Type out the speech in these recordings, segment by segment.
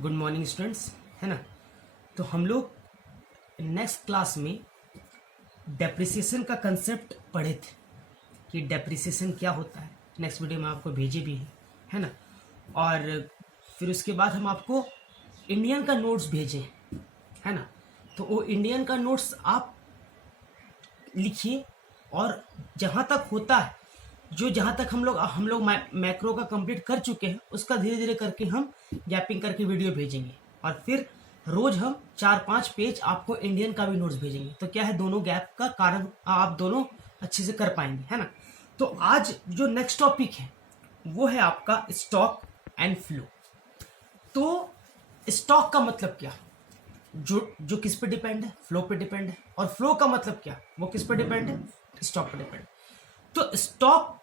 Good morning students, है ना। तो हम लोग नेक्स्ट क्लास में डेप्रिसिएशन का कंसेप्ट पढ़े थे कि डेप्रिसिएशन क्या होता है। नेक्स्ट वीडियो में आपको भेजे भी है ना। और फिर उसके बाद हम आपको इंडियन का नोट्स भेजे, है ना। तो वो इंडियन का नोट्स आप लिखिए और जहाँ तक होता है, जहाँ तक हम लोग मैक्रो का कंप्लीट कर चुके हैं उसका धीरे धीरे करके हम गैपिंग करके वीडियो भेजेंगे। और फिर रोज हम 4-5 पेज आपको इंडियन का भी नोट्स भेजेंगे। तो क्या है, दोनों गैप का कारण आप दोनों अच्छे से कर पाएंगे, है ना। तो आज जो नेक्स्ट टॉपिक है वो है आपका स्टॉक एंड फ्लो। तो स्टॉक का मतलब क्या, जो किस पे डिपेंड है, फ्लो पे डिपेंड है। और फ्लो का मतलब क्या, वो किस पे डिपेंड है, स्टॉक पे डिपेंड। तो स्टॉक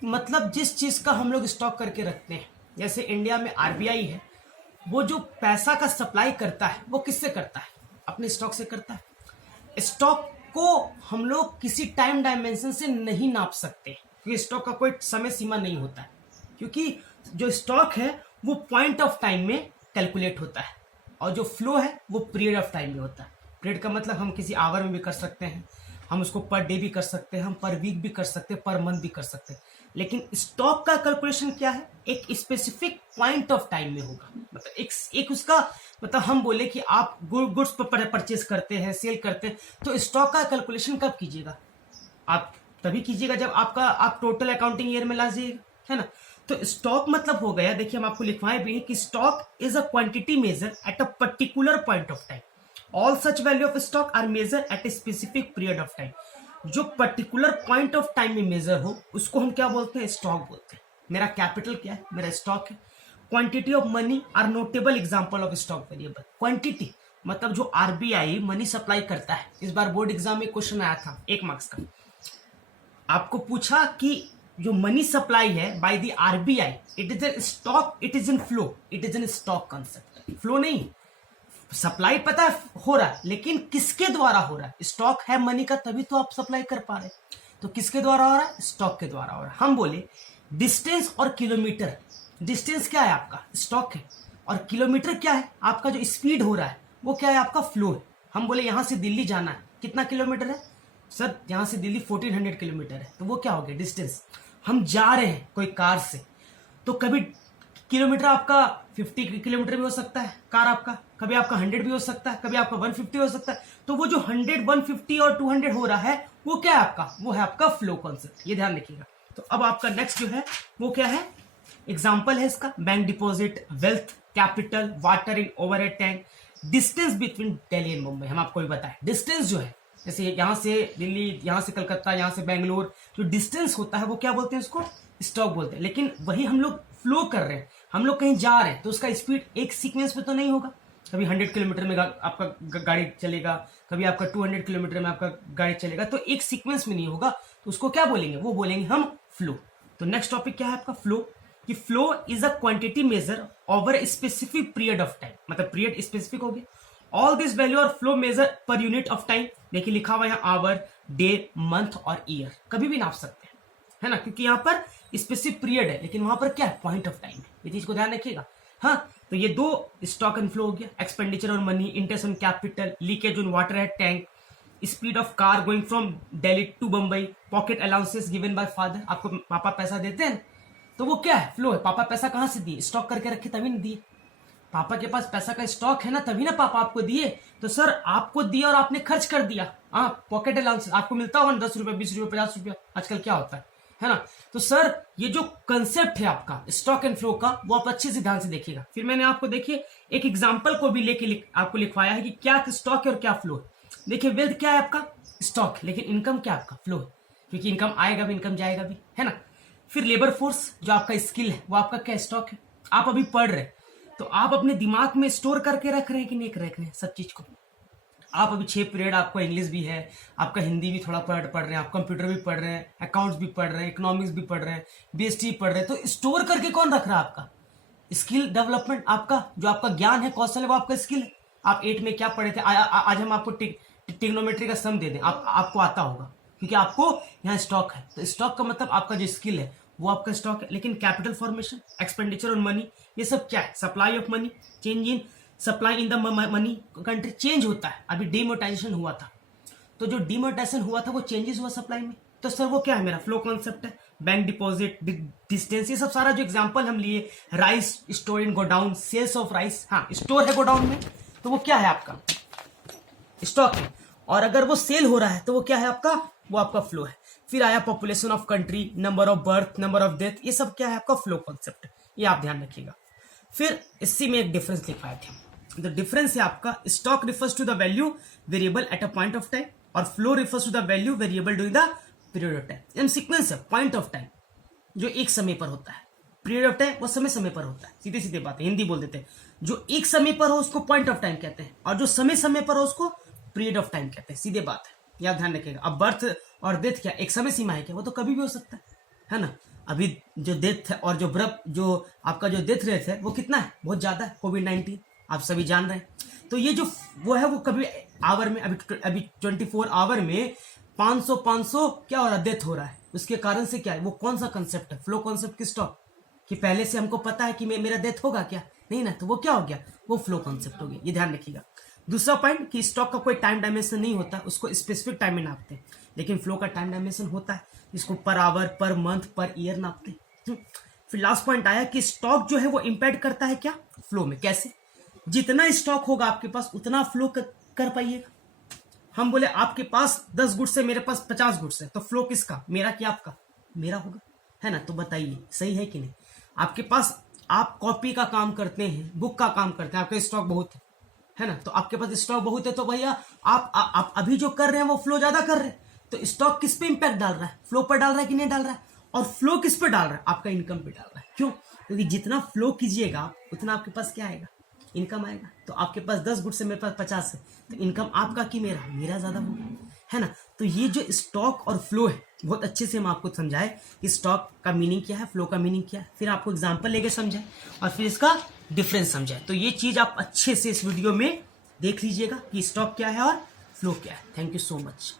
मतलब जिस चीज का हम लोग स्टॉक करके रखते हैं। जैसे इंडिया में आरबीआई है, वो जो पैसा का सप्लाई करता है वो किससे करता है, अपने स्टॉक से करता है। स्टॉक को हम लोग किसी टाइम डायमेंशन से नहीं नाप सकते क्योंकि स्टॉक का कोई समय सीमा नहीं होता है। क्योंकि जो स्टॉक है वो पॉइंट ऑफ टाइम में कैलकुलेट होता है और जो फ्लो है वो पीरियड ऑफ टाइम में होता है। पीरियड का मतलब हम किसी आवर में भी कर सकते हैं, हम उसको पर डे भी कर सकते हैं, हम पर वीक भी कर सकते हैं, पर मंथ भी कर सकते हैं। लेकिन स्टॉक का कैलकुलेशन क्या है, एक स्पेसिफिक पॉइंट ऑफ टाइम में होगा। मतलब एक उसका मतलब हम बोले कि आप गुड्स परचेज करते हैं, सेल करते हैं, तो स्टॉक का कैलकुलेशन कब कीजिएगा, आप तभी कीजिएगा जब आप टोटल अकाउंटिंग ईयर में लाजिएगा, है ना। तो स्टॉक मतलब हो गया, देखिए हम आपको लिखवाए भी है कि stock is a quantity measure at a particular point of time. All such value of stock are measure at a specific period of time. जो पर्टिकुलर पॉइंट ऑफ टाइम में मेजर हो उसको हम क्या बोलते हैं, स्टॉक बोलते हैं। मेरा कैपिटल क्या है, मेरा स्टॉक है। Quantity of money are notable example of stock variable. Quantity मतलब जो आरबीआई मनी सप्लाई करता है। इस बार बोर्ड एग्जाम में क्वेश्चन आया था 1 मार्क्स का, आपको पूछा कि जो मनी सप्लाई है by the RBI, it is in stock, it is in flow, it is in stock concept. Flow नहीं, सप्लाई पता है हो रहा है, लेकिन किसके द्वारा हो रहा है, स्टॉक है मनी का तभी तो आप सप्लाई कर पा रहे। तो किसके द्वारा हो रहा है, स्टॉक के द्वारा हो रहा है। हम बोले डिस्टेंस और किलोमीटर। डिस्टेंस क्या है, आपका स्टॉक है, और किलोमीटर क्या है, आपका जो स्पीड हो रहा है वो क्या है, आपका फ्लो है। हम बोले यहां से दिल्ली जाना है, कितना किलोमीटर है सर, यहां से दिल्ली 1400 किलोमीटर है, तो वो क्या हो गया, डिस्टेंस। हम जा रहे हैं कोई कार से, तो कभी किलोमीटर आपका 50 किलोमीटर भी हो सकता है कार आपका, कभी आपका 100 भी हो सकता है, कभी आपका 150 हो सकता है। तो वो जो 100, 150 और 200 हो रहा है वो क्या है आपका, वो है आपका फ्लो कॉन्सेप्ट। ये ध्यान रखिएगा। तो अब आपका नेक्स्ट जो है वो क्या है, एग्जाम्पल है इसका, bank deposit, wealth, capital, water in overhead tank, distance between Delhi and Mumbai. हम आपको भी बताएं डिस्टेंस जो है, जैसे यहाँ से दिल्ली, यहाँ से कलकत्ता, यहाँ से बेंगलोर, जो डिस्टेंस होता है वो क्या बोलते हैं, उसको स्टॉक बोलते हैं। लेकिन वही हम लोग फ्लो कर रहे हैं, हम लोग कहीं जा रहे हैं, तो उसका स्पीड एक सीक्वेंस पे तो नहीं होगा। कभी 100 किलोमीटर में आपका गाड़ी चलेगा, कभी आपका 200 किलोमीटर में आपका गाड़ी चलेगा, तो एक सीक्वेंस में नहीं होगा। तो उसको क्या बोलेंगे, वो बोलेंगे हम फ्लो। तो नेक्स्ट टॉपिक क्या है आपका, फ्लो। कि flow is a quantity measure over a specific period of time. मतलब पीरियड स्पेसिफिक हो गया। ऑल दिस वैल्यू और flow measure per unit of time. देखिए लिखा हुआ है आवर, डे, मंथ और ईयर, कभी भी नाप सकते हैं, है ना, क्योंकि यहाँ पर स्पेसिफिक पीरियड है, लेकिन वहां पर क्या है, पॉइंट ऑफ टाइम है। ये चीज को ध्यान रखिएगा। हाँ, तो ये दो स्टॉक एंड फ्लो हो गया। एक्सपेंडिचर और money, interest on capital, leakage on water head tank, speed of car going from Delhi to Bombay, pocket allowances given by father. आपको पापा पैसा देते हैं तो वो क्या है, फ्लो है। पापा पैसा कहाँ से दिए, स्टॉक करके रखे तभी नहीं दिए। पापा के पास पैसा का स्टॉक है ना, तभी ना पापा आपको दिए। तो सर आपको दिया और आपने खर्च कर दिया। हाँ, पॉकेट अलाउंस आपको मिलता होगा 10 रुपए, 20 रुपए, 50 रुपया, आजकल क्या होता है ना। तो सर ये जो कंसेप्ट है आपका स्टॉक एंड फ्लो का, वो आप अच्छे से ध्यान से देखिएगा। फिर मैंने आपको देखिए एक एग्जाम्पल को भी लेके आपको लिखवाया है कि क्या स्टॉक है और क्या फ्लो है। देखिए वेल्थ क्या है आपका, स्टॉक, लेकिन इनकम क्या आपका, फ्लो है, क्योंकि इनकम आएगा भी, इनकम जाएगा भी, है ना। फिर लेबर फोर्स जो आपका स्किल है वो आपका क्या, स्टॉक है। आप अभी पढ़ रहे हैं तो आप अपने दिमाग में स्टोर करके रख रहे हैं कि नहीं रख रहे हैं सब चीज को। आप अभी 6 पीरियड, आपको इंग्लिश भी है, आपका हिंदी भी थोड़ा पढ़ रहे हैं, आप कंप्यूटर भी पढ़ रहे हैं, अकाउंट्स भी पढ़ रहे हैं, इकोनॉमिक्स भी पढ़ रहे हैं, बीएसटी पढ़ रहे हैं। तो स्टोर करके कौन रख रहा है, आपका स्किल डेवलपमेंट। आपका जो आपका ज्ञान है, कौशल है, वो आपका स्किल है। आप 8 में क्या पढ़े थे, आज हम आपको टिग्नोमेट्री का सम दे दें, आपको आता होगा, क्योंकि आपको यहाँ स्टॉक है। तो स्टॉक का मतलब आपका जो स्किल है वो आपका स्टॉक है। लेकिन capital formation, expenditure on money, ये सब क्या है? Supply of money, change in supply in the money country, change होता है। अभी डिमोनेटाइजेशन हुआ था, तो जो डिमोनेटाइजेशन हुआ था वो चेंजेस हुआ सप्लाई में। तो सर वो क्या है? मेरा फ्लो कॉन्सेप्ट है। बैंक डिपॉजिट, डिस्टेंस, ये सब सारा जो एग्जांपल हम लिए, rice store in godown, sales of rice, हाँ स्टोर है गोडाउन में, तो वो क्या है? आपका स्टॉक है। और अगर वो सेल हो रहा है तो वो क्या है आपका? वो आपका फ्लो है। फिर आया population of country, number of birth, number of death, ये सब क्या है? आपका फ्लो कॉन्सेप्ट। ये आप ध्यान रखिएगा। फिर इसी में एक डिफरेंस लिख पाए थे। द डिफरेंस है आपका, stock refers to the value variable at a point of time और flow refers to the value variable during the period of time. In sequence है पॉइंट ऑफ टाइम जो एक समय पर होता है, पीरियड ऑफ टाइम वो समय समय पर होता है। सीधे सीधे बात है, हिंदी बोल देते हैं। जो एक समय पर हो उसको पॉइंट ऑफ टाइम कहते हैं, और जो समय समय पर हो उसको पीरियड ऑफ टाइम कहते हैं। सीधे बात है, याद ध्यान रखिएगा। अब बर्थ और डेथ क्या एक समय सीमा है क्या? वो तो कभी भी हो सकता है ना। अभी जो डेथ है और जो आपका जो डेथ रेट है वो कितना है? बहुत ज्यादा है, कोविड-19 आप सभी जान रहे हैं। तो ये जो वो है वो कभी आवर में, अभी 24 आवर में 500 क्या हो रहा है? डेथ हो रहा है। उसके कारण से क्या है? वो कौन सा कंसेप्ट है? फ्लो कॉन्सेप्ट की स्टॉक, कि पहले से हमको पता है कि मेरा डेथ होगा क्या? नहीं ना, तो वो क्या हो गया? वो फ्लो कॉन्सेप्ट हो गया। ये ध्यान रखिएगा। दूसरा पॉइंट कि स्टॉक का कोई टाइम डायमेंशन नहीं होता, उसको स्पेसिफिक टाइम में नापते हैं। लेकिन फ्लो का टाइम डायमेंशन होता है, इसको per hour, per month, per year नापते हैं। फिर लास्ट पॉइंट आया कि स्टॉक जो है वो इंपैक्ट करता है क्या? फ्लो में। कैसे? जितना स्टॉक होगा आपके पास उतना फ्लो कर पाइएगा। हम बोले आपके पास 10 गुड्स है, मेरे पास 50 गुड्स है, तो फ्लो किसका? मेरा कि आपका? मेरा होगा, है ना। तो बताइए सही है कि नहीं? आपके पास, आप कॉपी का काम करते हैं, बुक का काम करते हैं, आपका स्टॉक बहुत है ना। तो आपके पास स्टॉक बहुत है तो भैया आप अभी जो कर रहे हैं वो फ्लो ज्यादा कर रहे हैं। तो स्टॉक किस पे इंपैक्ट डाल रहा है? फ्लो पर डाल रहा है कि नहीं डाल रहा है? और फ्लो किस पे डाल रहा है? आपका इनकम पे डाल रहा है। क्यों? क्योंकि जितना फ्लो कीजिएगा उतना आपके पास क्या आएगा? इनकम आएगा। तो आपके पास 10 गुड्स है, मेरे पास 50 है, तो इनकम आपका कि मेरा? मेरा ज्यादा होगा, है ना। तो ये जो स्टॉक और फ्लो है बहुत अच्छे से हम आपको समझाए कि स्टॉक का मीनिंग क्या है, फ्लो का मीनिंग क्या है। फिर आपको एग्जांपल लेके समझाए और फिर इसका डिफरेंस समझाए। तो ये चीज आप अच्छे से इस वीडियो में देख लीजिएगा कि स्टॉक क्या है और फ्लो क्या है। Thank you so much.